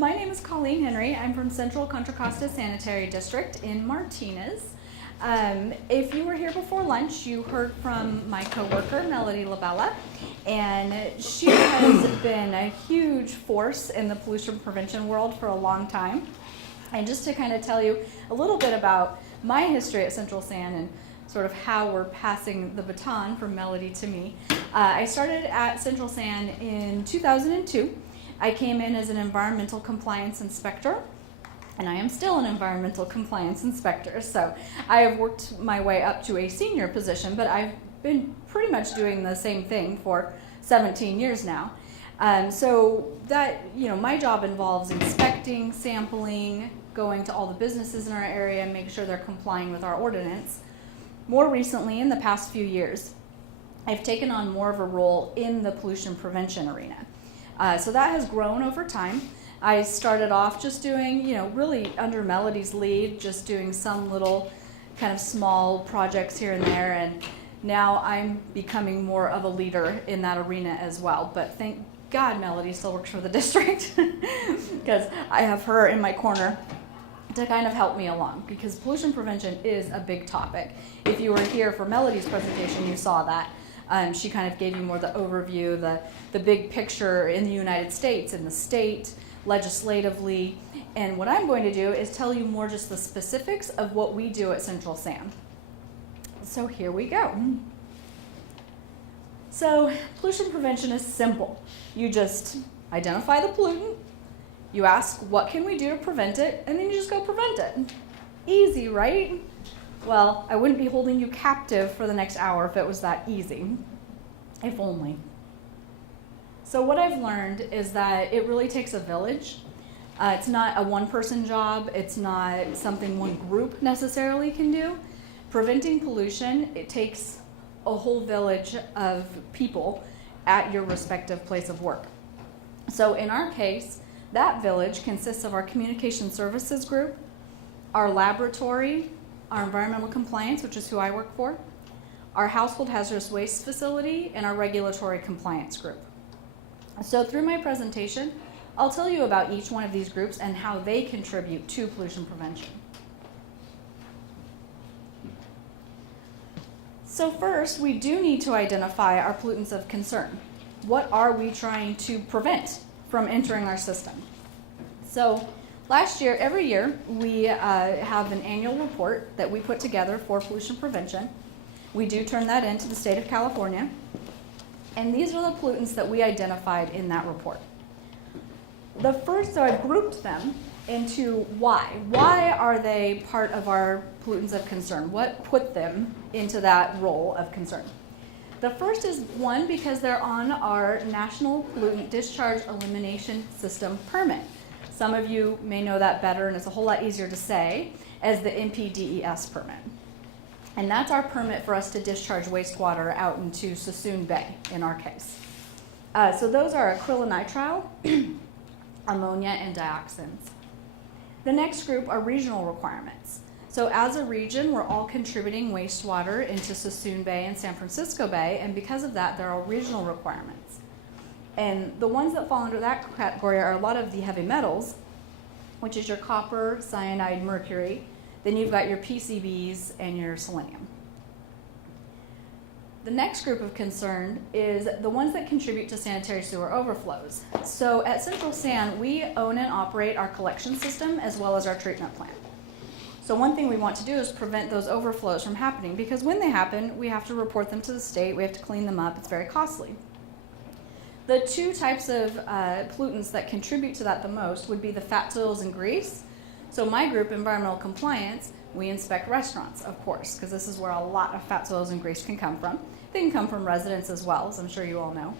My name is Colleen Henry. I'm from Central Contra Costa Sanitary District in Martinez. If you were here before lunch, you heard from my coworker, Melody Labella, and she has been a huge force in the pollution prevention world for a long time. And just to kind of tell you a little bit about my history at Central San and sort of how we're passing the baton from Melody to me. I started at Central San in 2002. I came in as an environmental compliance inspector, and I am still an environmental compliance inspector. So I have worked my way up to a senior position, but I've been pretty much doing the same thing for 17 years now. So that, my job involves inspecting, sampling, going to all the businesses in our area and making sure they're complying with our ordinance. More recently, in the past few years, I've taken on more of a role in the pollution prevention arena. So that has grown over time. I started off just doing, really under Melody's lead, just doing some little kind of small projects here and there, and now I'm becoming more of a leader in that arena as well. But thank God Melody still works for the district because I have her in my corner to kind of help me along, because pollution prevention is a big topic. If you were here for Melody's presentation, you saw that. She kind of gave you more the overview, the big picture in the United States, in the state, legislatively. And what I'm going to do is tell you more just the specifics of what we do at Central San. So here we go. So pollution prevention is simple. You just identify the pollutant, you ask what can we do to prevent it, and then you just go prevent it. Easy, right? Well, I wouldn't be holding you captive for the next hour if it was that easy. If only. So what I've learned is that it really takes a village. It's not a one-person job. It's not something one group necessarily can do. Preventing pollution, it takes a whole village of people at your respective place of work. So in our case, that village consists of our communication services group, our laboratory, our environmental compliance, which is who I work for, our household hazardous waste facility, and our regulatory compliance group. So through my presentation, I'll tell you about each one of these groups and how they contribute to pollution prevention. So first, we do need to identify our pollutants of concern. What are we trying to prevent from entering our system? So last year, every year, we have an annual report that we put together for pollution prevention. We do turn that into the state of California. And these are the pollutants that we identified in that report. The first, so I've grouped them into why. Why are they part of our pollutants of concern? What put them into that role of concern? The first is, one, because they're on our National Pollutant Discharge Elimination System permit. Some of you may know that better, and it's a whole lot easier to say, as the NPDES permit. And that's our permit for us to discharge wastewater out into Suisun Bay, in our case. So those are acrylonitrile, ammonia, and dioxins. The next group are regional requirements. So as a region, we're all contributing wastewater into Suisun Bay and San Francisco Bay, and because of that, there are regional requirements. And the ones that fall under that category are a lot of the heavy metals, which is your copper, cyanide, mercury. Then you've got your PCBs and your selenium. The next group of concern is the ones that contribute to sanitary sewer overflows. So at Central San, we own and operate our collection system as well as our treatment plant. So one thing we want to do is prevent those overflows from happening, because when they happen, we have to report them to the state, we have to clean them up, it's very costly. The two types of pollutants that contribute to that the most would be the fats, oils, and grease. So my group, Environmental Compliance, we inspect restaurants, of course, because this is where a lot of fats, oils, and grease can come from. They can come from residents as well, as I'm sure you all know.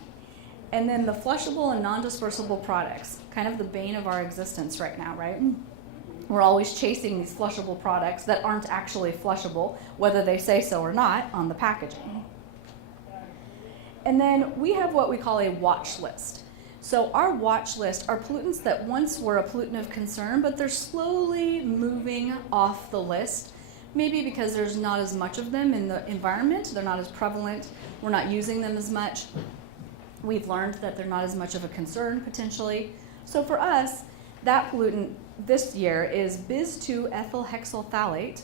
And then the flushable and non-dispersible products, kind of the bane of our existence right now, right? We're always chasing these flushable products that aren't actually flushable, whether they say so or not, on the packaging. And then we have what we call a watch list. So our watch list are pollutants that once were a pollutant of concern, but they're slowly moving off the list, maybe because there's not as much of them in the environment, they're not as prevalent, we're not using them as much. We've learned that they're not as much of a concern potentially. So for us, That pollutant this year is bis-2-ethyl hexyl phthalate,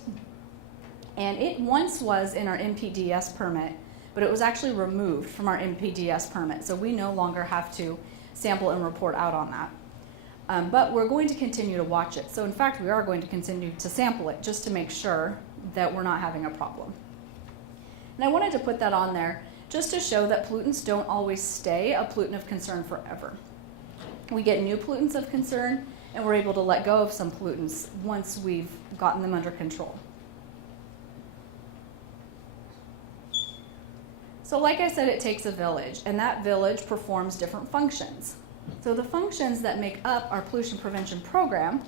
and it once was in our NPDES permit, but it was actually removed from our NPDES permit, so we no longer have to sample and report out on that. But we're going to continue to watch it. So in fact, we are going to continue to sample it just to make sure that we're not having a problem. And I wanted to put that on there just to show that pollutants don't always stay a pollutant of concern forever. We get new pollutants of concern, and we're able to let go of some pollutants once we've gotten them under control. So like I said, it takes a village, and that village performs different functions. So the functions that make up our pollution prevention program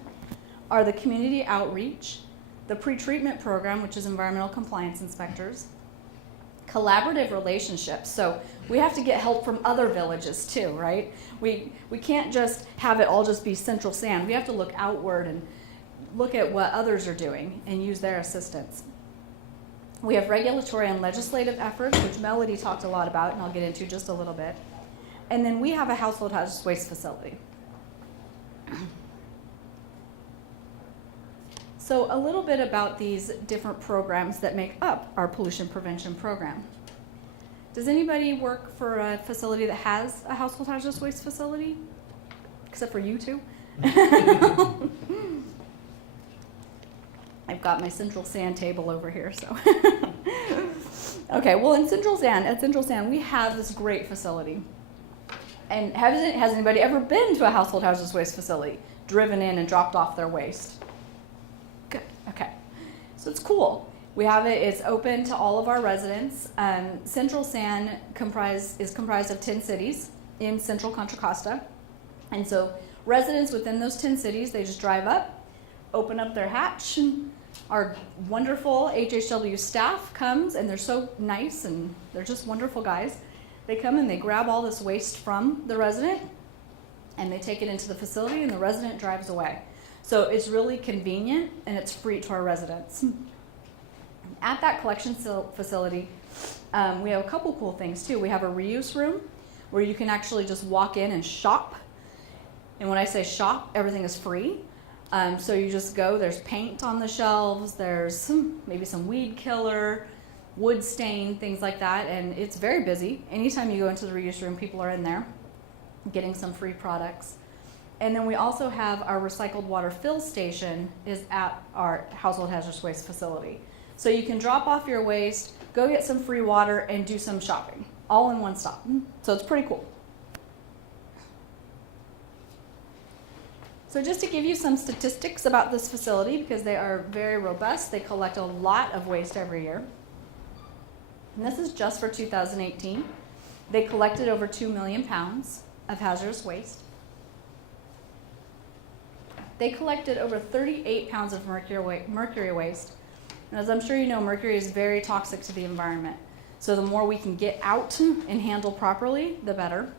are the community outreach, the pre-treatment program, which is environmental compliance inspectors, collaborative relationships. So we have to get help from other villages too, right? We can't just have it all just be Central San. We have to look outward and look at what others are doing and use their assistance. We have regulatory and legislative efforts, which Melody talked a lot about, and I'll get into just a little bit. And then we have a household hazardous waste facility. So a little bit about these different programs that make up our pollution prevention program. Does anybody work for a facility that has a household hazardous waste facility? Except for you two? I've got my Central San table over here, so. Okay, well at Central San, we have this great facility. And has anybody ever been to a household hazardous waste facility, driven in and dropped off their waste? Good, okay. So it's cool. We have it, it's open to all of our residents. Central San is comprised of 10 cities in central Contra Costa. And so residents within those 10 cities, they just drive up, open up their hatch. Our wonderful HHW staff comes, and they're so nice, and they're just wonderful guys. They come and they grab all this waste from the resident, and they take it into the facility, and the resident drives away. So it's really convenient, and it's free to our residents. At that collection facility, we have a couple cool things too. We have a reuse room where you can actually just walk in and shop. And when I say shop, everything is free. So you just go, there's paint on the shelves, there's maybe some weed killer, wood stain, things like that, and it's very busy. Anytime you go into the reuse room, people are in there getting some free products. And then we also have our recycled water fill station is at our household hazardous waste facility. So you can drop off your waste, go get some free water, and do some shopping, all in one stop. So it's pretty cool. So just to give you some statistics about this facility, because they are very robust, they collect a lot of waste every year. And this is just for 2018. They collected over 2 million pounds of hazardous waste. They collected over 38 pounds of mercury waste. And as I'm sure you know, mercury is very toxic to the environment. So the more we can get out and handle properly, the better.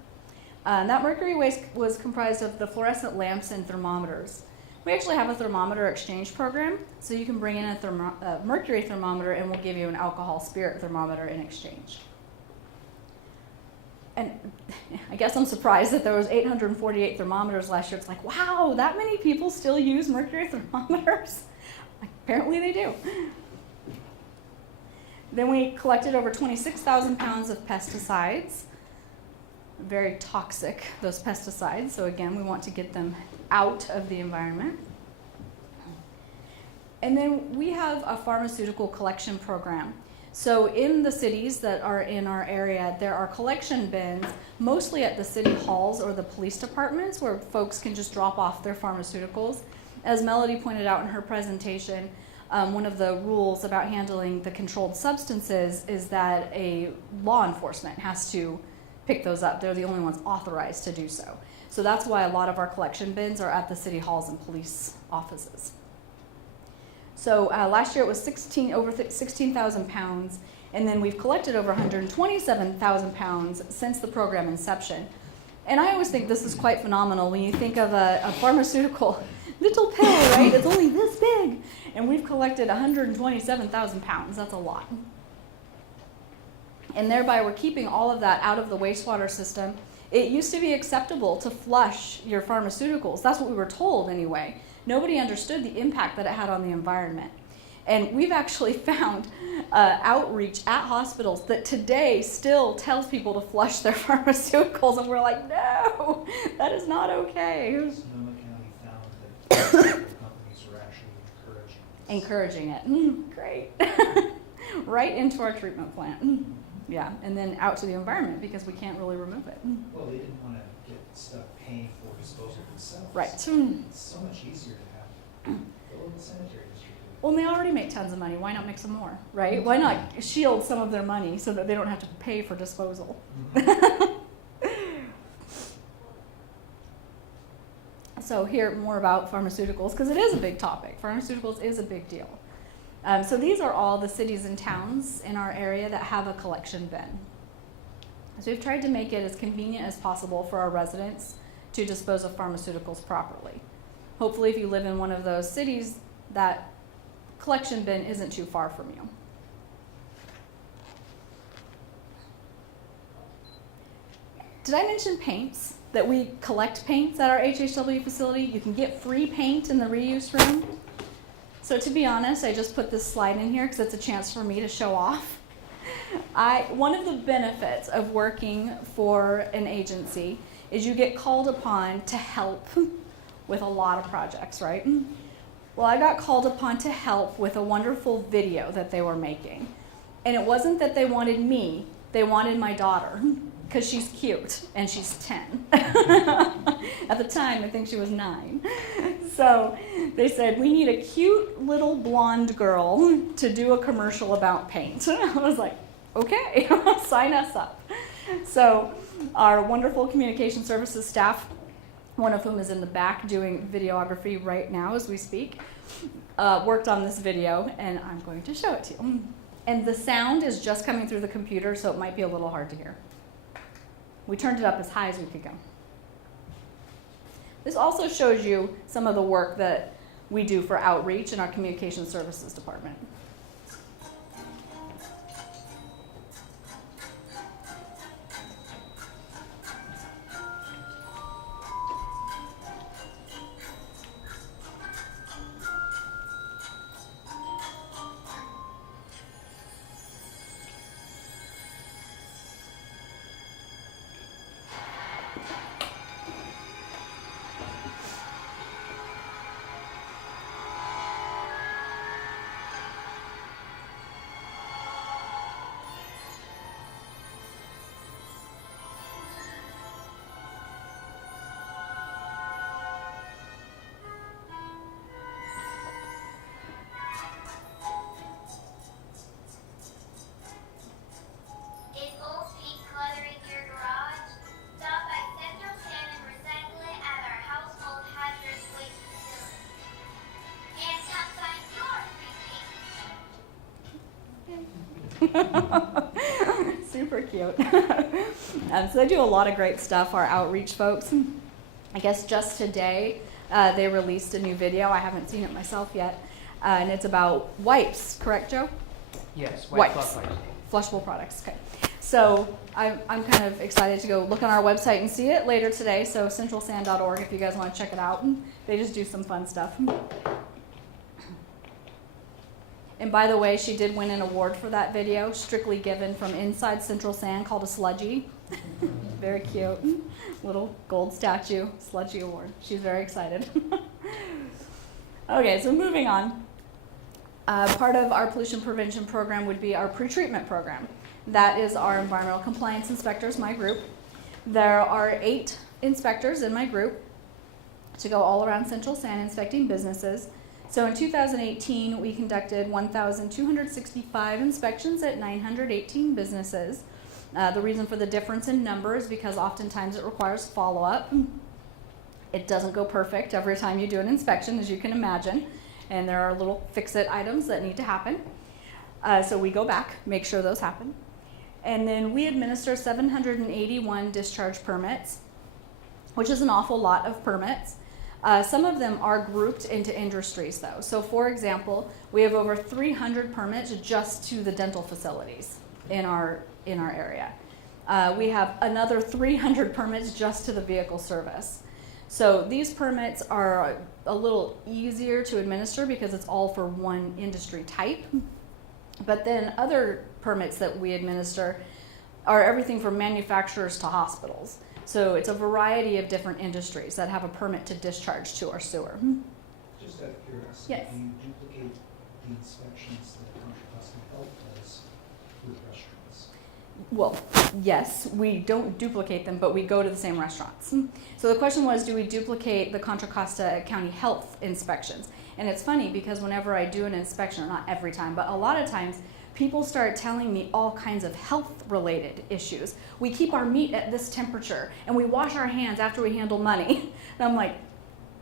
That mercury waste was comprised of the fluorescent lamps and thermometers. We actually have a thermometer exchange program, so you can bring in a mercury thermometer and we'll give you an alcohol spirit thermometer in exchange. And I guess I'm surprised that there was 848 thermometers last year. It's like, wow, that many people still use mercury thermometers? Apparently they do. Then we collected over 26,000 pounds of pesticides. Very toxic, those pesticides. So again, we want to get them out of the environment. And then we have a pharmaceutical collection program. So in the cities that are in our area, there are collection bins, mostly at the city halls or the police departments, where folks can just drop off their pharmaceuticals. As Melody pointed out in her presentation, one of the rules about handling the controlled substances is that a law enforcement has to pick those up. They're the only ones authorized to do so. So that's why a lot of our collection bins are at the city halls and police offices. So last year it was over 16,000 pounds, and then we've collected over 127,000 pounds since the program inception. And I always think this is quite phenomenal when you think of a pharmaceutical little pill, right? It's only this big, and we've collected 127,000 pounds. That's a lot. And thereby we're keeping all of that out of the wastewater system It used to be acceptable to flush your pharmaceuticals. That's what we were told anyway. Nobody understood the impact that it had on the environment. And we've actually found outreach at hospitals that today still tells people to flush their pharmaceuticals, and we're like, no, that is not okay. Sonoma County found that companies are actually encouraging it. Great. Right into our treatment plant. Yeah, and then out to the environment because we can't really remove it. Well, they didn't want to get stuff paying for disposal themselves. Right. It's so much easier to have the local sanitary district. Well, and they already make tons of money. Why not make some more, right? Why not shield some of their money so that they don't have to pay for disposal? So hear more about pharmaceuticals because it is a big topic. Pharmaceuticals is a big deal. So these are all the cities and towns in our area that have a collection bin. So we've tried to make it as convenient as possible for our residents to dispose of pharmaceuticals properly. Hopefully if you live in one of those cities, that collection bin isn't too far from you. Did I mention paints? That we collect paints at our HHW facility? You can get free paint in the reuse room. So to be honest, I just put this slide in here because it's a chance for me to show off. One of the benefits of working for an agency is you get called upon to help with a lot of projects, right? Well, I got called upon to help with a wonderful video that they were making. And it wasn't that they wanted me, they wanted my daughter because she's cute and she's 10. At the time, I think she was 9. So they said, we need a cute little blonde girl to do a commercial about paint. I was like, okay, sign us up. So our wonderful communication services staff, one of whom is in the back doing videography right now as we speak, worked on this video, and I'm going to show it to you. And the sound is just coming through the computer, so it might be a little hard to hear. We turned it up as high as we could go. This also shows you some of the work that we do for outreach in our communication services department. Super cute. So they do a lot of great stuff, our outreach folks. I guess just today they released a new video. I haven't seen it myself yet. And it's about wipes, correct, Joe? Yes, wipes. Flushable products, okay. So I'm kind of excited to go look on our website and see it later today. So centralsan.org if you guys want to check it out. They just do some fun stuff. And by the way, she did win an award for that video, strictly given from inside Central San, called a Sludgy. Very cute. Little gold statue, Sludgy Award. She's very excited. Okay, so moving on. Part of our pollution prevention program would be our pretreatment program. That is our environmental compliance inspectors, my group. There are 8 inspectors in my group to go all around Central San inspecting businesses. So in 2018, we conducted 1,265 inspections at 918 businesses. The reason for the difference in number is because oftentimes it requires follow-up. It doesn't go perfect every time you do an inspection, as you can imagine, and there are little fix-it items that need to happen. So we go back, make sure those happen. And then we administer 781 discharge permits, which is an awful lot of permits. Some of them are grouped into industries though. So for example, we have over 300 permits just to the dental facilities in our area. We have another 300 permits just to the vehicle service. So these permits are a little easier to administer because it's all for one industry type. But then other permits that we administer are everything from manufacturers to hospitals. So it's a variety of different industries that have a permit to discharge to our sewer. Just out of curiosity, Yes. do you duplicate the inspections that Contra Costa Health does with restaurants? Well, yes, we don't duplicate them, but we go to the same restaurants. So the question was, do we duplicate the Contra Costa County Health inspections? And it's funny because whenever I do an inspection, or not every time, but a lot of times, people start telling me all kinds of health-related issues. We keep our meat at this temperature, and we wash our hands after we handle money. And I'm like,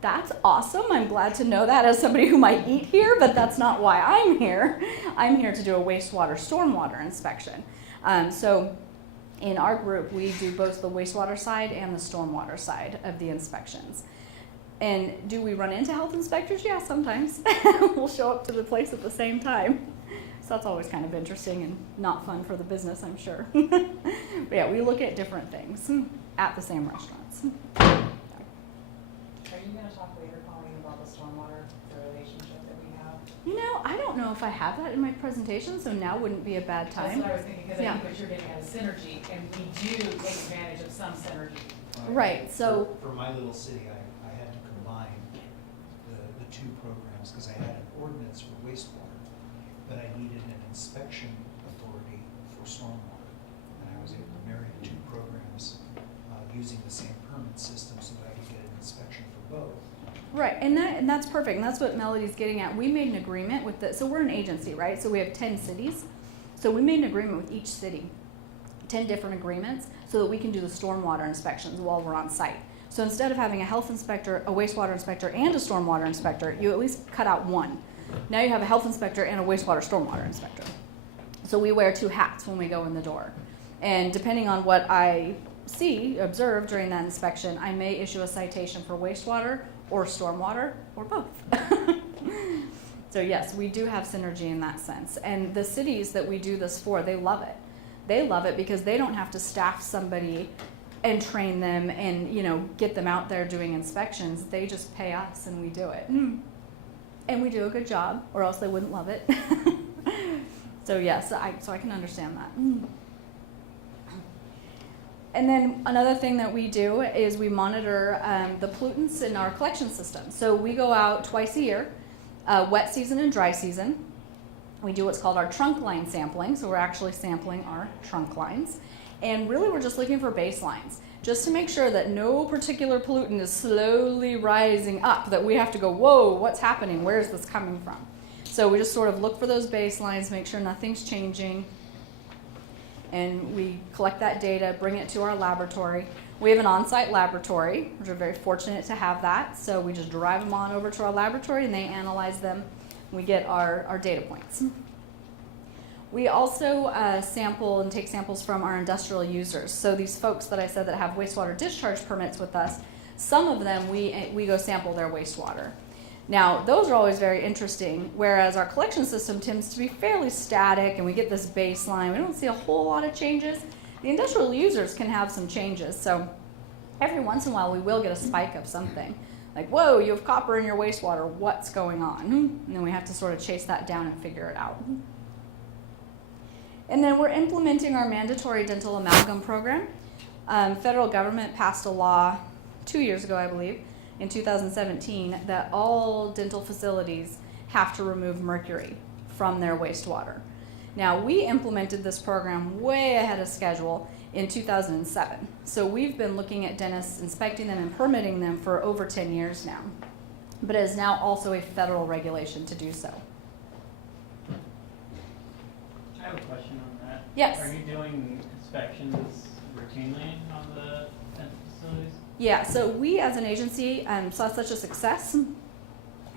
that's awesome. I'm glad to know that as somebody who might eat here, but that's not why I'm here. I'm here to do a wastewater, stormwater inspection. So in our group, we do both the wastewater side and the stormwater side of the inspections. And do we run into health inspectors? Yeah, sometimes. We'll show up to the place at the same time. So that's always kind of interesting and not fun for the business, I'm sure. But yeah, we look at different things at the same restaurants. Are you going to talk later, Colleen, about the stormwater, the relationship that we have? You know, I don't know if I have that in my presentation, so now wouldn't be a bad time. That's what I was thinking, because Yeah. I think what you're getting at is synergy, and we do take advantage of some synergy. Right, so- For my little city, I had to combine the two programs, because I had an ordinance for wastewater, but I needed an inspection authority for stormwater. And I was able to marry the two programs using the same permit system so that I could get an inspection for both. Right, and that's perfect, and that's what Melody's getting at. We made an agreement with so we're an agency, right? So we have 10 cities. So we made an agreement with each city, 10 different agreements, so that we can do the stormwater inspections while we're on site. So instead of having a health inspector, a wastewater inspector, and a stormwater inspector, you at least cut out one. Now you have a health inspector and a wastewater stormwater inspector. So we wear 2 hats when we go in the door. And depending on what I observe during that inspection, I may issue a citation for wastewater or stormwater or both. So yes, we do have synergy in that sense. And the cities that we do this for, they love it. They love it because they don't have to staff somebody and train them and, you know, get them out there doing inspections. They just pay us and we do it. And we do a good job, or else they wouldn't love it. So yes, so I can understand that. And then another thing that we do is we monitor the pollutants in our collection system. So we go out twice a year, wet season and dry season. We do what's called our trunk line sampling. So we're actually sampling our trunk lines. And really we're just looking for baselines, just to make sure that no particular pollutant is slowly rising up, that we have to go, whoa, what's happening? Where is this coming from? So we just sort of look for those baselines, make sure nothing's changing. And we collect that data, bring it to our laboratory. We have an on-site laboratory, which we're very fortunate to have that. So we just drive them on over to our laboratory and they analyze them. We get our data points. We also sample and take samples from our industrial users. So these folks that I said that have wastewater discharge permits with us, some of them we go sample their wastewater. Now, those are always very interesting, whereas our collection system tends to be fairly static and we get this baseline. We don't see a whole lot of changes. The industrial users can have some changes. So every once in a while, we will get a spike of something. Like, whoa, you have copper in your wastewater. What's going on? And then we have to sort of chase that down and figure it out. And then we're implementing our mandatory dental amalgam program. Federal government passed a law 2 years ago, I believe, in 2017, that all dental facilities have to remove mercury from their wastewater. Now, we implemented this program way ahead of schedule in 2007. So we've been looking at dentists, inspecting them and permitting them for over 10 years now. But it is now also a federal regulation to do so. I have a question on that. Yes. Are you doing inspections routinely on the dental facilities? Yeah, so we as an agency saw such a success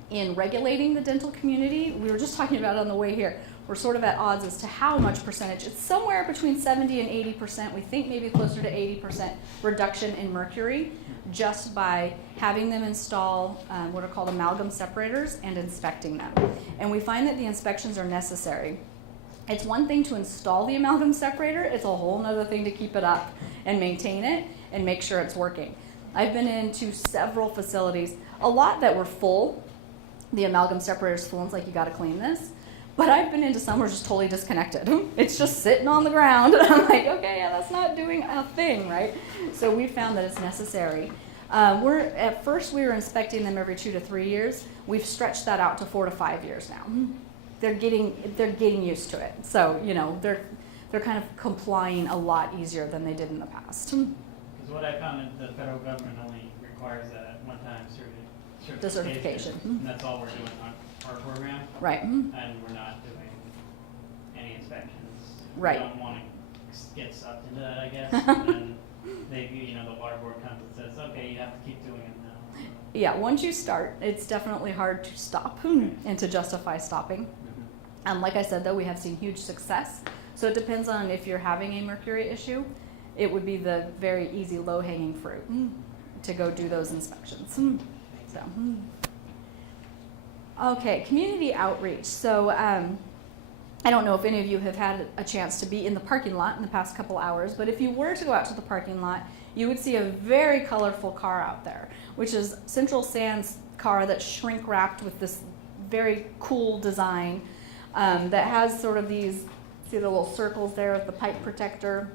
in regulating the dental community. We were just talking about it on the way here. We're sort of at odds as to how much percentage. It's somewhere between 70 and 80%. We think maybe closer to 80% reduction in mercury just by having them install what are called amalgam separators and inspecting them. And we find that the inspections are necessary. It's one thing to install the amalgam separator, it's a whole nother thing to keep it up and maintain it and make sure it's working. I've been into several facilities, a lot that were full. The amalgam separator's full, and it's like, you gotta clean this. But I've been into some where it's just totally disconnected. It's just sitting on the ground, and I'm like, okay, yeah, that's not doing a thing, right? So we found that it's necessary. At first we were inspecting them every 2 to 3 years. We've stretched that out to 4 to 5 years now. They're getting used to it. So, you know, they're kind of complying a lot easier than they did in the past. Because what I found is the federal government only requires that one-time certification. The certification. And that's all we're doing on our program. Right. And we're not doing any inspections. Right. We don't want to get sucked into that, I guess. And then the water board comes and says, okay, you have to keep doing it now. Yeah, once you start, it's definitely hard to stop and to justify stopping. Like I said, though, we have seen huge success. So it depends on if you're having a mercury issue. It would be the very easy, low-hanging fruit to go do those inspections. So, okay, community outreach. So I don't know if any of you have had a chance to be in the parking lot in the past couple hours, but if you were to go out to the parking lot, you would see a very colorful car out there, which is Central Sand's car that's shrink wrapped with this very cool design that has sort of these, see the little circles there with the pipe protector,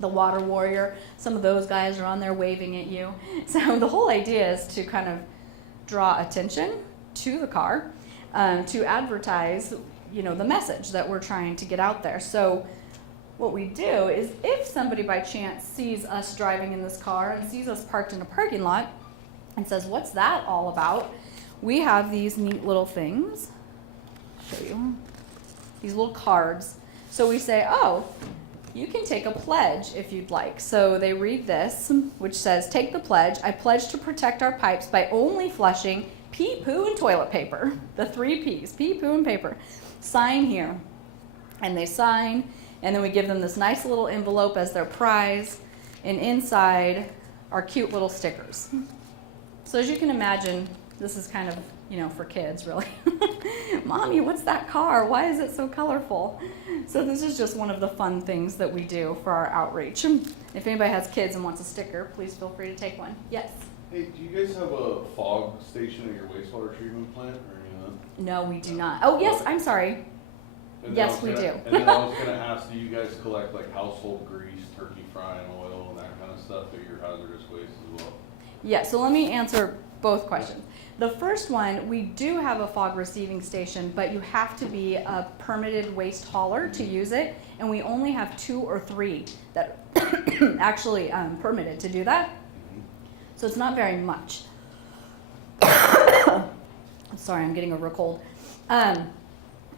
the water warrior. Some of those guys are on there waving at you. So the whole idea is to kind of draw attention to the car, to advertise, the message that we're trying to get out there. So what we do is if somebody by chance sees us driving in this car and sees us parked in a parking lot and says, what's that all about? We have these neat little things. I'll show you. These little cards. So we say, oh, you can take a pledge if you'd like. So they read this, which says, take the pledge. I pledge to protect our pipes by only flushing pee, poo, and toilet paper. The 3 Ps, pee, poo, and paper. Sign here. And they sign, and then we give them this nice little envelope as their prize, and inside are cute little stickers. So as you can imagine, this is kind of, for kids, really. Mommy, what's that car? Why is it so colorful? So this is just one of the fun things that we do for our outreach. If anybody has kids and wants a sticker, please feel free to take one. Yes? Hey, do you guys have a fog station at your wastewater treatment plant or any of that? No, we do not. Oh, yes, I'm sorry. And Yes, we do. And then I was gonna ask, do you guys collect like household grease, turkey frying oil, and that kind of stuff at your hazardous waste as well? Yeah, so let me answer both questions. The first one, we do have a fog receiving station, but you have to be a permitted waste hauler to use it, and we only have 2 or 3 that actually permitted to do that. So it's not very much. Sorry, I'm getting over a cold.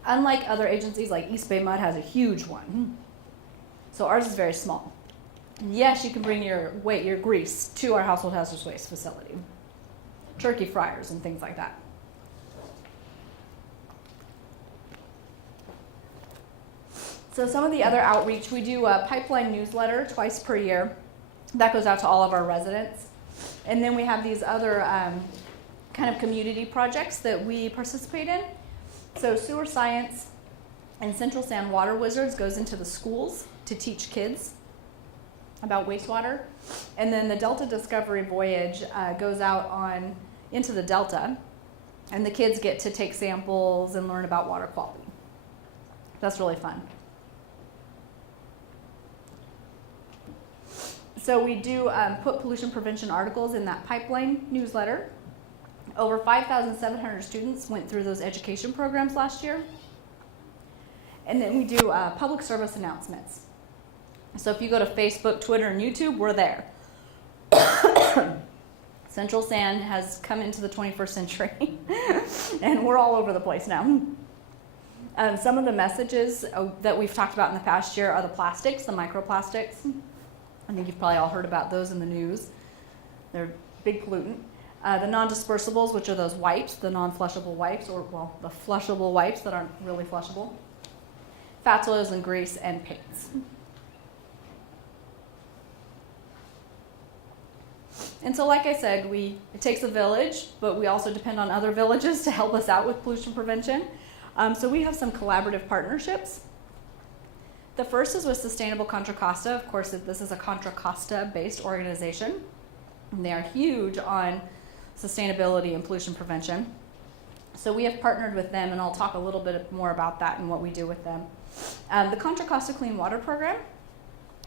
Unlike other agencies, like East Bay Mud has a huge one. So ours is very small. Yes, you can bring your grease to our household hazardous waste facility. Turkey fryers and things like that. So some of the other outreach, we do a pipeline newsletter twice per year. That goes out to all of our residents. And then we have these other kind of community projects that we participate in. So Sewer Science and Central Sand Water Wizards goes into the schools to teach kids about wastewater. And then the Delta Discovery Voyage goes out into the Delta, and the kids get to take samples and learn about water quality. That's really fun. So we do put pollution prevention articles in that pipeline newsletter. Over 5,700 students went through those education programs last year. And then we do public service announcements. So if you go to Facebook, Twitter, and YouTube, we're there. Central Sand has come into the 21st century, and we're all over the place now. Some of the messages that we've talked about in the past year are the plastics, the microplastics. I think you've probably all heard about those in the news. They're a big pollutant. The non-dispersibles, which are those wipes, the non-flushable wipes, or the flushable wipes that aren't really flushable. Fats, oils, and grease, and paints. And so like I said, it takes a village, but we also depend on other villages to help us out with pollution prevention. So we have some collaborative partnerships The first is with Sustainable Contra Costa. Of course, this is a Contra Costa-based organization. And they are huge on sustainability and pollution prevention. So we have partnered with them, and I'll talk a little bit more about that and what we do with them. The Contra Costa Clean Water Program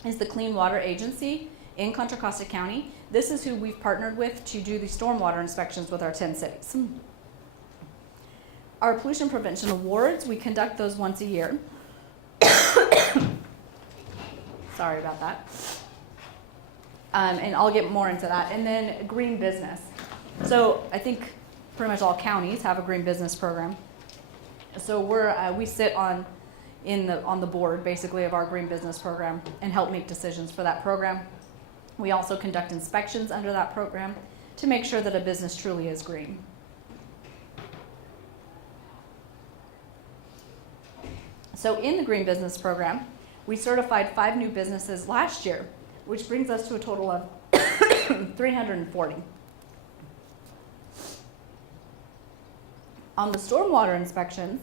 is the clean water agency in Contra Costa County. This is who we've partnered with to do the stormwater inspections with our 10 cities. Our pollution prevention awards, we conduct those once a year. Sorry about that. And I'll get more into that. And then green business. So I think pretty much all counties have a green business program. So we sit on the board basically of our green business program and help make decisions for that program. We also conduct inspections under that program to make sure that a business truly is green. So in the green business program, we certified 5 new businesses last year, which brings us to a total of 340. On the stormwater inspections,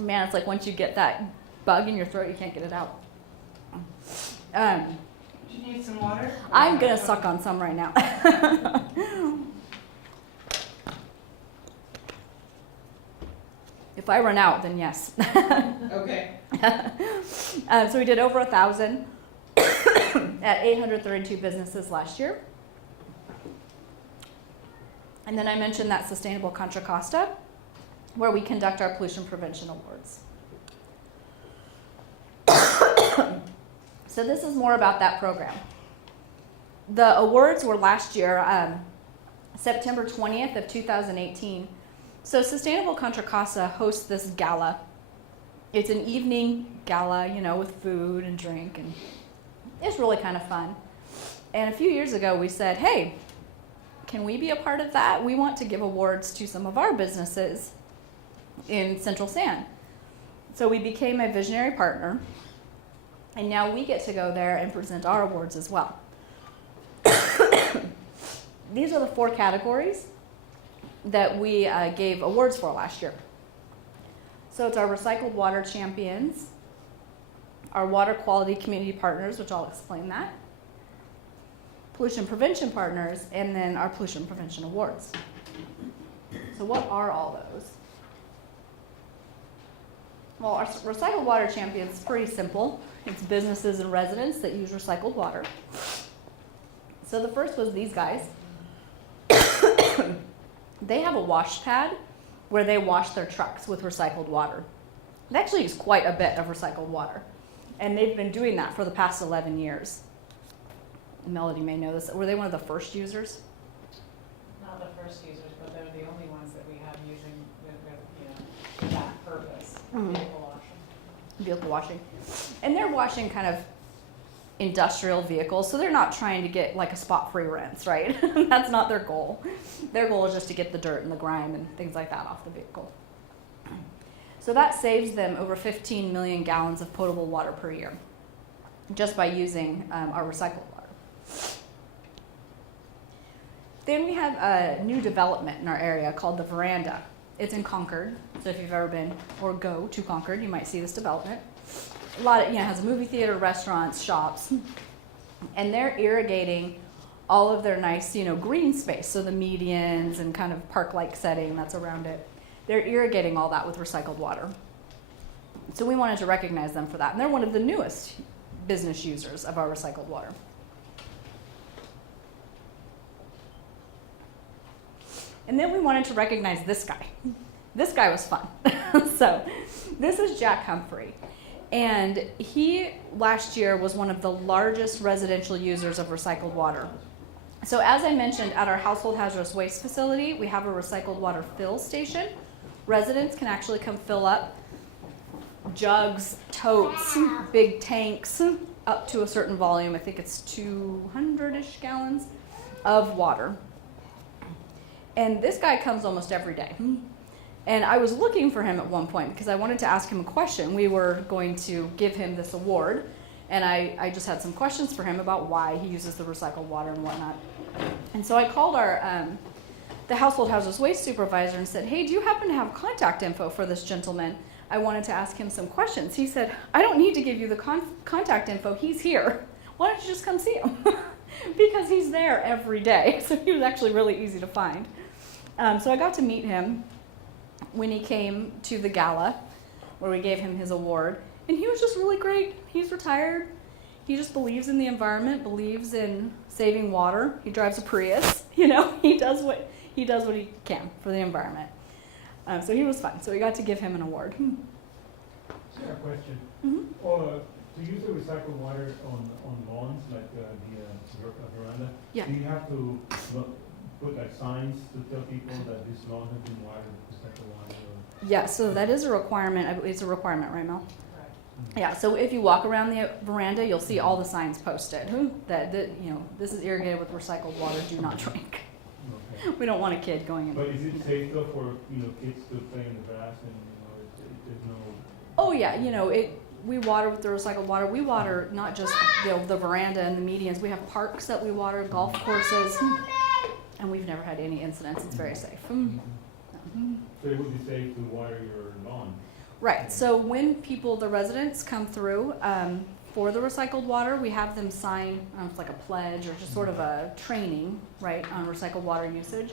man, it's like once you get that bug in your throat, you can't get it out. Do you need some water? I'm gonna suck on some right now. If I run out, then yes. Okay. So we did over 1,000 at 832 businesses last year. And then I mentioned that Sustainable Contra Costa, where we conduct our pollution prevention awards. So this is more about that program. The awards were last year, September 20th of 2018. So Sustainable Contra Costa hosts this gala. It's an evening gala, with food and drink, and it's really kind of fun. And a few years ago, we said, hey, can we be a part of that? We want to give awards to some of our businesses in Central San. So we became a visionary partner, and now we get to go there and present our awards as well. These are the 4 categories that we gave awards for last year. So it's our recycled water champions, our water quality community partners, which I'll explain that, pollution prevention partners, and then our pollution prevention awards. So what are all those? Well, our recycled water champions is pretty simple. It's businesses and residents that use recycled water. So the first was these guys. They have a wash pad where they wash their trucks with recycled water. They actually use quite a bit of recycled water. And they've been doing that for the past 11 years. Melody may know this. Were they one of the first users? Not the first users, but they're the only ones that we have using with that purpose. Mhm. Vehicle washing. Vehicle washing. And they're washing kind of industrial vehicles, so they're not trying to get like a spot-free rinse, right? That's not their goal. Their goal is just to get the dirt and the grime and things like that off the vehicle. So that saves them over 15 million gallons of potable water per year, just by using our recycled water. Then we have a new development in our area called the Veranda. It's in Concord, so if you've ever been or go to Concord, you might see this development. A lot of, has a movie theater, restaurants, shops, and they're irrigating all of their nice, green space, so the medians and kind of park-like setting that's around it. They're irrigating all that with recycled water. So we wanted to recognize them for that, and they're one of the newest business users of our recycled water. And then we wanted to recognize this guy. This guy was fun. So this is Jack Humphrey. And he, last year, was one of the largest residential users of recycled water. So as I mentioned, at our household hazardous waste facility, we have a recycled water fill station. Residents can actually come fill up jugs, totes, big tanks, up to a certain volume. I think it's 200-ish gallons of water. And this guy comes almost every day. And I was looking for him at one point because I wanted to ask him a question. We were going to give him this award, and I just had some questions for him about why he uses the recycled water and whatnot. And so I called the household hazardous waste supervisor and said, hey, do you happen to have contact info for this gentleman? I wanted to ask him some questions. He said, I don't need to give you the contact info. He's here. Why don't you just come see him? Because he's there every day. So he was actually really easy to find. So I got to meet him when he came to the gala where we gave him his award. And he was just really great. He's retired. He just believes in the environment, believes in saving water. He drives a Prius. You know, he does what he can for the environment. So he was fun. So we got to give him an award. I have a question. Mm-hmm. To use the recycled water on lawns, like the veranda, Yeah. do you have to put like signs to tell people that this lawn has been watered with recycled water? Yeah, so that is a requirement. I believe it's a requirement, right, Mel? Correct. Yeah, so if you walk around the veranda, you'll see all the signs posted that you know, this is irrigated with recycled water, do not drink. Okay. We don't want a kid going in. But is it safe though for, kids to play in the grass and, there's no... Oh yeah, you know, we water with the recycled water. We water not just the veranda and the medians. We have parks that we water, golf courses, and we've never had any incidents. It's very safe. So it would be safe to water your lawn? Right, so when the residents come through for the recycled water, we have them sign, it's like a pledge or just sort of a training, right, on recycled water usage,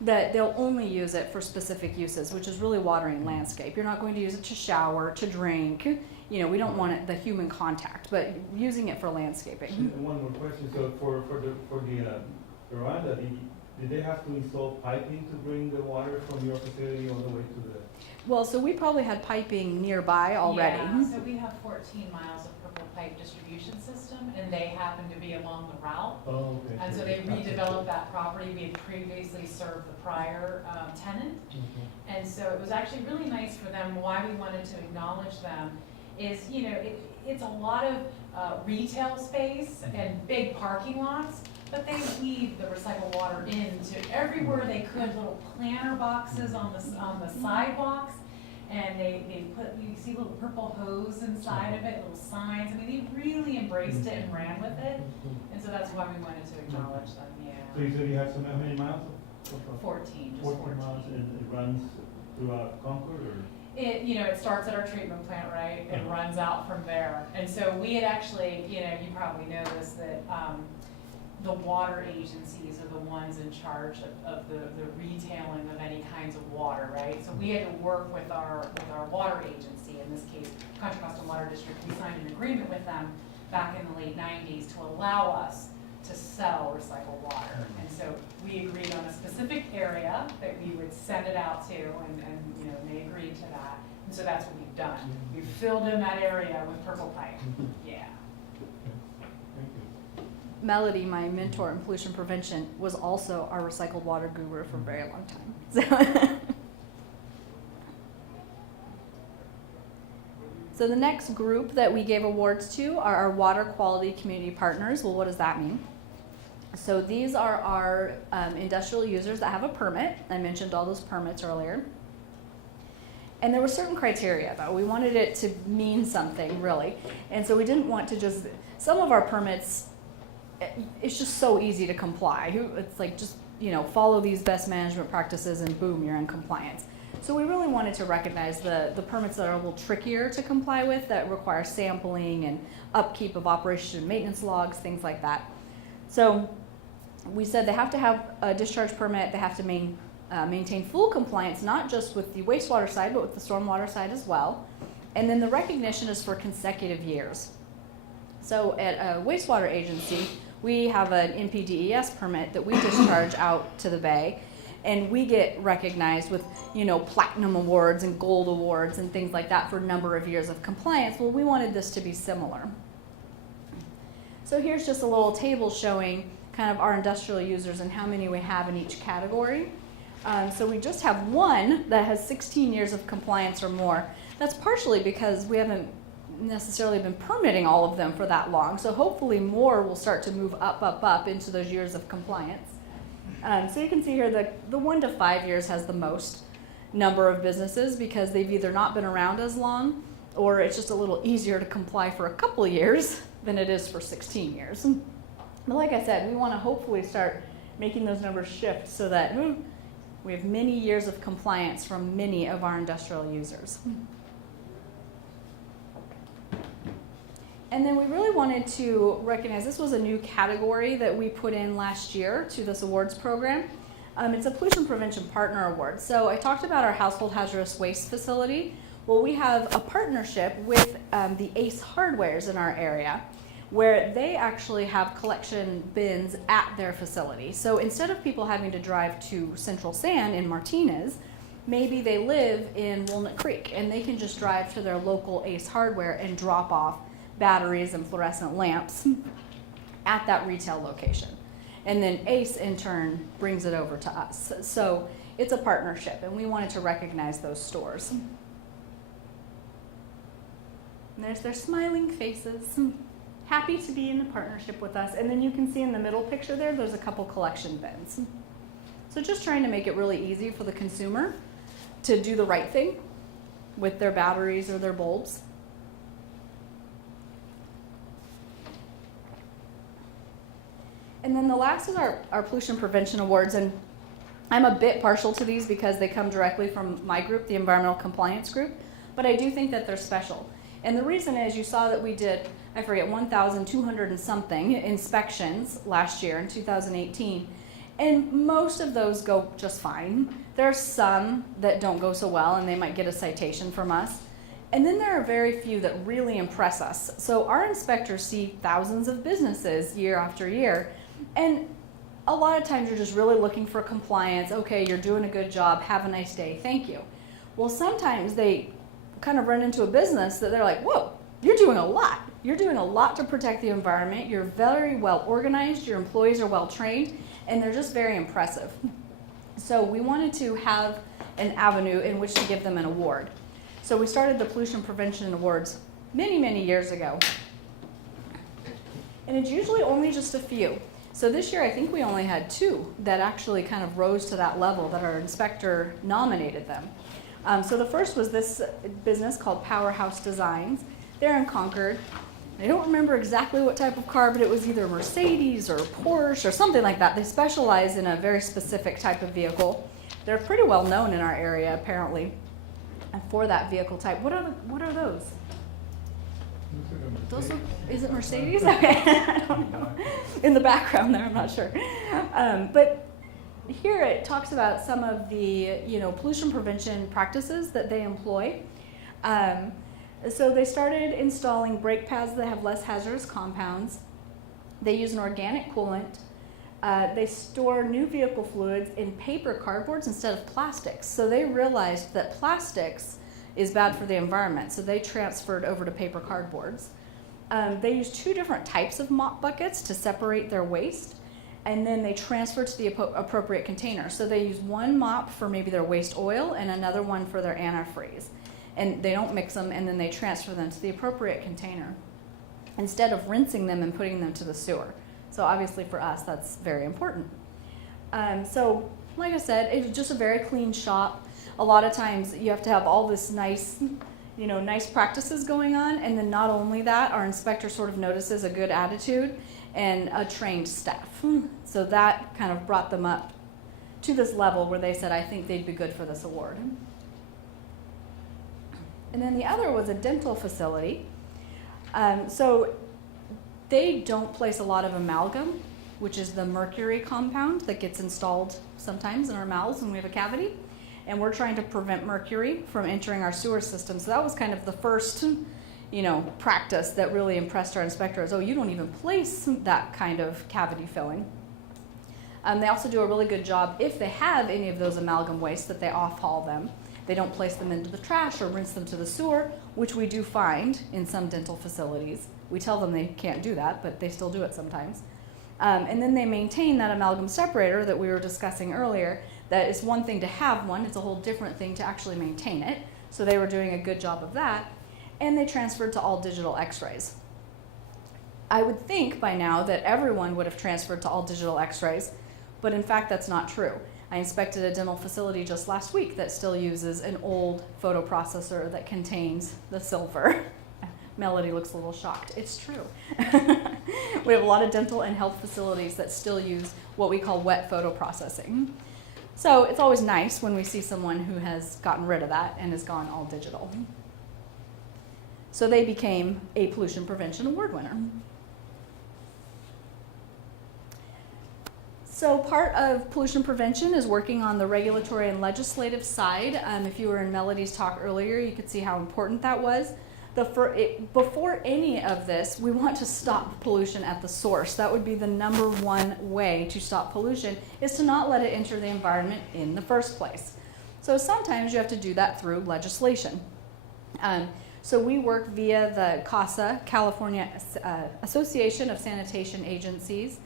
that they'll only use it for specific uses, which is really watering landscape. You're not going to use it to shower, to drink, you know, we don't want the human contact, but using it for landscaping. And one more question, so for the veranda, did they have to install piping to bring the water from your facility all the way to the... Well, so we probably had piping nearby already. Yeah, so we have 14 miles of purple pipe distribution system, and they happen to be along the route. Oh, okay. And so they redeveloped that property. We had previously served the prior tenant. Okay. And so it was actually really nice for them. Why we wanted to acknowledge them is, you know, it's a lot of retail space and big parking lots, but they weave the recycled water into everywhere they could, little planter boxes on the sidewalks. And they put, you see little purple hose inside of it, little signs. I mean, they really embraced it and ran with it. And so that's why we wanted to acknowledge them, So yeah. you said you have how many miles? 14, just 14 miles, and it runs throughout Concord, or? It, you know, it starts at our treatment plant, right, and runs out from there. And so we had actually, you know, you probably know this, that the water agencies are the ones in charge of the retailing of any kinds of water, right? So we had to work with our water agency, in this case, Contra Water District. We signed an agreement with them back in the late 90s to allow us to sell recycled water. And so we agreed on a specific area that we would send it out to, and you know, they agreed to that. And so that's what we've done. We've filled in that area with purple pipe. Yeah. Thank you. Melody, my mentor in pollution prevention, was also our recycled water guru for a very long time. So the next group that we gave awards to are our water quality community partners. Well, what does that mean? So these are our industrial users that have a permit. I mentioned all those permits earlier. And there were certain criteria, though. We wanted it to mean something, really. And so we didn't want to just, some of our permits, it's just so easy to comply. It's like just, you know, follow these best management practices and boom, you're in compliance. So we really wanted to recognize the permits that are a little trickier to comply with, that require sampling and upkeep of operation and maintenance logs, things like that. So we said they have to have a discharge permit, they have to maintain full compliance, not just with the wastewater side, but with the stormwater side as well. And then the recognition is for consecutive years. So at a wastewater agency, we have an NPDES permit that we discharge out to the bay, and we get recognized with, you know, platinum awards and gold awards and things like that for a number of years of compliance. Well, we wanted this to be similar. So here's just a little table showing kind of our industrial users and how many we have in each category. So we just have one that has 16 years of compliance or more. That's partially because we haven't necessarily been permitting all of them for that long. So hopefully more will start to move up into those years of compliance. So you can see here that the 1 to 5 years has the most number of businesses because they've either not been around as long or it's just a little easier to comply for a couple of years than it is for 16 years. But like I said, we want to hopefully start making those numbers shift so that we have many years of compliance from many of our industrial users. And then we really wanted to recognize, this was a new category that we put in last year to this awards program. It's a Pollution Prevention Partner Award. So I talked about our household hazardous waste facility. Well, we have a partnership with the Ace Hardwares in our area, where they actually have collection bins at their facility. So instead of people having to drive to Central Sand in Martinez, maybe they live in Walnut Creek and they can just drive to their local Ace Hardware and drop off batteries and fluorescent lamps at that retail location. And then Ace in turn brings it over to us. So it's a partnership and we wanted to recognize those stores. And there's their smiling faces, happy to be in a partnership with us. And then you can see in the middle picture there's a couple collection bins. So just trying to make it really easy for the consumer to do the right thing with their batteries or their bulbs. And then the last is our Pollution Prevention Awards, and I'm a bit partial to these because they come directly from my group, the Environmental Compliance Group, but I do think that they're special. And the reason is you saw that we did, I forget, 1,200 and something inspections last year in 2018, and most of those go just fine. There are some that don't go so well and they might get a citation from us. And then there are very few that really impress us. So our inspectors see thousands of businesses year after year, and a lot of times you're just really looking for compliance. Okay, you're doing a good job, have a nice day, thank you. Well, sometimes they kind of run into a business that they're like, whoa, you're doing a lot. You're doing a lot to protect the environment. You're very well organized, your employees are well trained, and they're just very impressive. So we wanted to have an avenue in which to give them an award. So we started the Pollution Prevention Awards many, many years ago. And it's usually only just a few. So this year I think we only had 2 that actually kind of rose to that level that our inspector nominated them. So the first was this business called Powerhouse Designs. They're in Concord. I don't remember exactly what type of car, but it was either Mercedes or Porsche or something like that. They specialize in a very specific type of vehicle. They're pretty well known in our area, apparently, for that vehicle type. What are those? Those look, is it Mercedes? Okay, I don't know. In the background there, I'm not sure. But here it talks about some of the pollution prevention practices that they employ. So they started installing brake pads that have less hazardous compounds. They use an organic coolant. They store new vehicle fluids in paper cardboards instead of plastics. So they realized that plastics is bad for the environment, so they transferred over to paper cardboards. They use 2 different types of mop buckets to separate their waste, and then they transfer to the appropriate container. So they use one mop for maybe their waste oil and another one for their antifreeze. And they don't mix them, and then they transfer them to the appropriate container instead of rinsing them and putting them to the sewer. So obviously for us, that's very important. So like I said, it's just a very clean shop. A lot of times you have to have all this nice, nice practices going on, and then not only that, our inspector sort of notices a good attitude and a trained staff. So that kind of brought them up to this level where they said, I think they'd be good for this award. And then the other was a dental facility. So they don't place a lot of amalgam, which is the mercury compound that gets installed sometimes in our mouths when we have a cavity. And we're trying to prevent mercury from entering our sewer system. So that was kind of the first, practice that really impressed our inspectors. Oh, you don't even place that kind of cavity filling. They also do a really good job if they have any of those amalgam waste that they off-haul them. They don't place them into the trash or rinse them to the sewer, which we do find in some dental facilities. We tell them they can't do that, but they still do it sometimes. And then they maintain that amalgam separator that we were discussing earlier. That is one thing to have one, it's a whole different thing to actually maintain it. So they were doing a good job of that. And they transferred to all digital x-rays. I would think by now that everyone would have transferred to all digital x-rays, but in fact that's not true. I inspected a dental facility just last week that still uses an old photo processor that contains the silver. Melody looks a little shocked. It's true. We have a lot of dental and health facilities that still use what we call wet photo processing. So it's always nice when we see someone who has gotten rid of that and has gone all digital. So they became a pollution prevention award winner. So part of pollution prevention is working on the regulatory and legislative side. If you were in Melody's talk earlier, you could see how important that was. Before any of this, we want to stop pollution at the source. That would be the number one way to stop pollution, is to not let it enter the environment in the first place. So sometimes you have to do that through legislation. So we work via the Costa, California Association of Sanitation Agencies,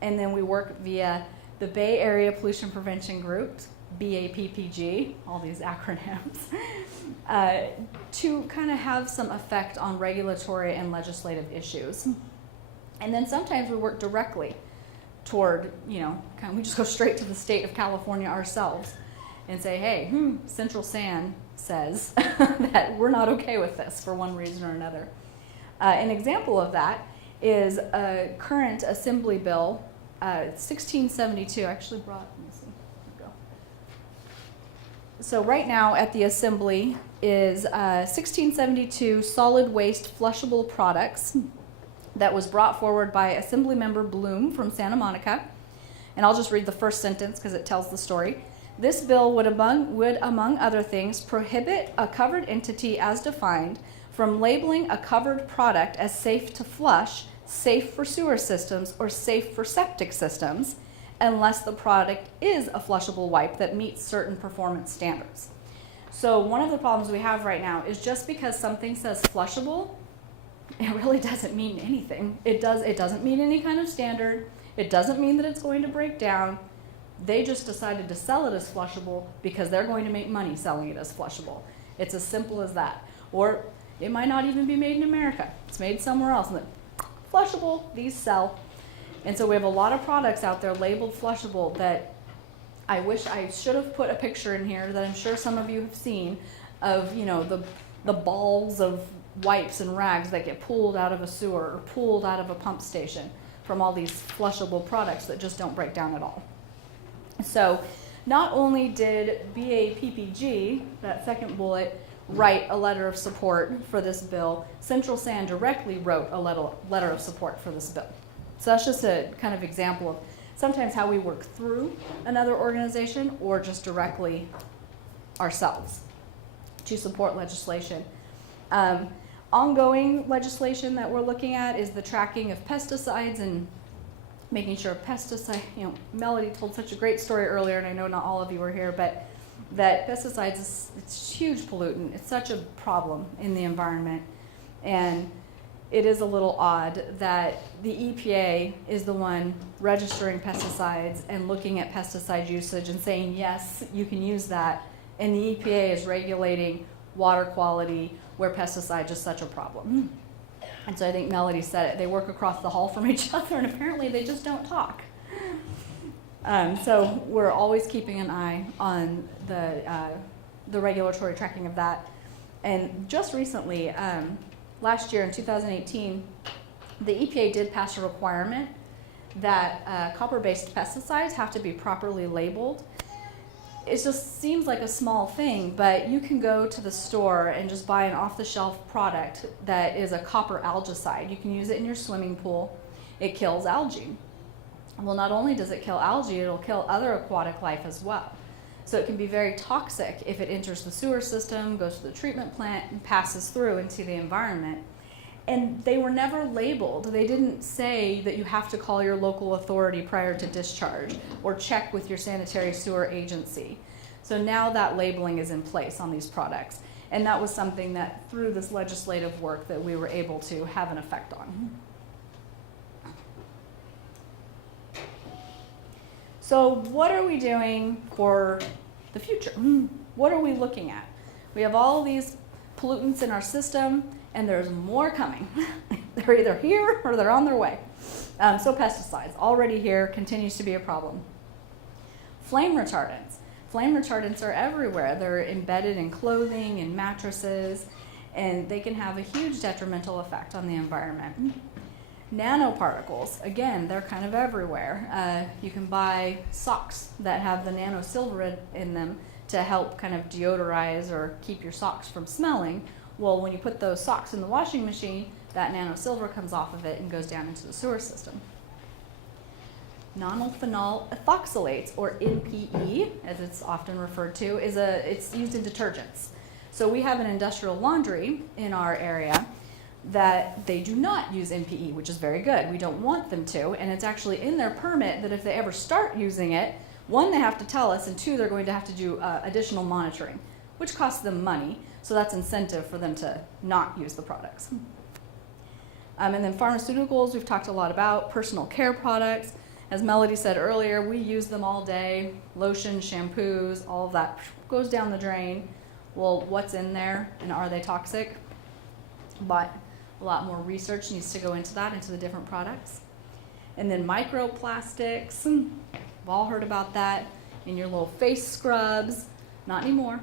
and then we work via the Bay Area Pollution Prevention Group, BAPPG, all these acronyms, to kind of have some effect on regulatory and legislative issues. And then sometimes we work directly toward, we just go straight to the state of California ourselves and say, hey, Central San says that we're not okay with this for one reason or another. An example of that is a current assembly bill, 1672. I actually brought, let me see. So right now at the Assembly is 1672 solid waste flushable products that was brought forward by Assemblymember Bloom from Santa Monica. And I'll just read the first sentence because it tells the story. This bill would among other things, prohibit a covered entity as defined from labeling a covered product as safe to flush, safe for sewer systems, or safe for septic systems, unless the product is a flushable wipe that meets certain performance standards. So one of the problems we have right now is just because something says flushable, it really doesn't mean anything. It doesn't mean any kind of standard. It doesn't mean that it's going to break down. They just decided to sell it as flushable because they're going to make money selling it as flushable. It's as simple as that. Or it might not even be made in America. It's made somewhere else. And flushable, these sell. And so we have a lot of products out there labeled flushable that I wish I should have put a picture in here that I'm sure some of you have seen of, the balls of wipes and rags that get pulled out of a sewer or pulled out of a pump station from all these flushable products that just don't break down at all. So not only did BAPPG, that second bullet, write a letter of support for this bill, Central San directly wrote a letter of support for this bill. So that's just a kind of example of sometimes how we work through another organization or just directly ourselves to support legislation. Ongoing legislation that we're looking at is the tracking of pesticides and making sure Melody told such a great story earlier, and I know not all of you were here, but that pesticides it's a huge pollutant. It's such a problem in the environment. And it is a little odd that the EPA is the one registering pesticides and looking at pesticide usage and saying, yes, you can use that. And the EPA is regulating water quality where pesticides is such a problem. And so I think Melody said it. They work across the hall from each other, and apparently they just don't talk. So we're always keeping an eye on the regulatory tracking of that. And just recently, last year in 2018, the EPA did pass a requirement that copper-based pesticides have to be properly labeled. It just seems like a small thing, but you can go to the store and just buy an off-the-shelf product that is a copper algicide. You can use it in your swimming pool. It kills algae. Well, not only does it kill algae, it'll kill other aquatic life as well. So it can be very toxic if it enters the sewer system, goes to the treatment plant, and passes through into the environment. And they were never labeled. They didn't say that you have to call your local authority prior to discharge or check with your sanitary sewer agency. So now that labeling is in place on these products. And that was something that through this legislative work that we were able to have an effect on. So what are we doing for the future? What are we looking at? We have all these pollutants in our system, and there's more coming. They're either here or they're on their way. So pesticides, already here, continues to be a problem. Flame retardants. Flame retardants are everywhere. They're embedded in clothing and mattresses, and they can have a huge detrimental effect on the environment. Nanoparticles, again, they're kind of everywhere. You can buy socks that have the nanosilver in them to help kind of deodorize or keep your socks from smelling. Well, when you put those socks in the washing machine, that nano-silver comes off of it and goes down into the sewer system. Nonylphenol ethoxylates, or NPE, as it's often referred to, it's used in detergents. So we have an industrial laundry in our area that they do not use NPE, which is very good. We don't want them to, and it's actually in their permit that if they ever start using it, one, they have to tell us, and two, they're going to have to do additional monitoring, which costs them money, so that's incentive for them to not use the products. And then pharmaceuticals, we've talked a lot about, personal care products. As Melody said earlier, we use them all day, lotion, shampoos, all of that goes down the drain. Well, what's in there, and are they toxic? But a lot more research needs to go into that, into the different products. And then microplastics, we've all heard about that in your little face scrubs. Not anymore.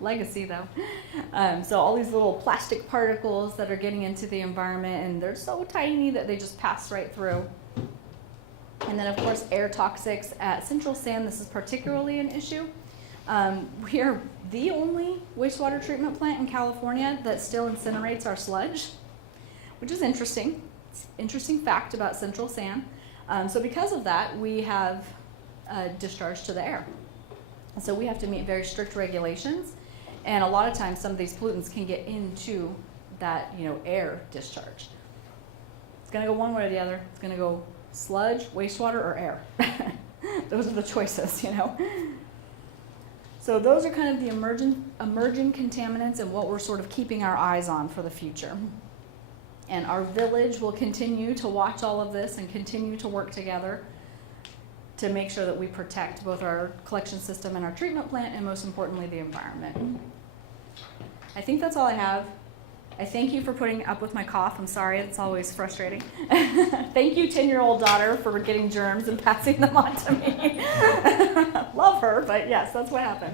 Legacy though. So all these little plastic particles that are getting into the environment, and they're so tiny that they just pass right through. And then of course air toxics. At Central San, this is particularly an issue. We are the only wastewater treatment plant in California that still incinerates our sludge, which is interesting. It's an interesting fact about Central San. So because of that, we have discharge to the air. And so we have to meet very strict regulations, and a lot of times some of these pollutants can get into that, air discharge. It's gonna go one way or the other. It's gonna go sludge, wastewater, or air. Those are the choices, So those are kind of the emerging contaminants and what we're sort of keeping our eyes on for the future. And our village will continue to watch all of this and continue to work together to make sure that we protect both our collection system and our treatment plant, and most importantly, the environment. I think that's all I have. I thank you for putting up with my cough. I'm sorry, it's always frustrating. Thank you, 10-year-old daughter, for getting germs and passing them on to me. Love her, but yes, that's what happened.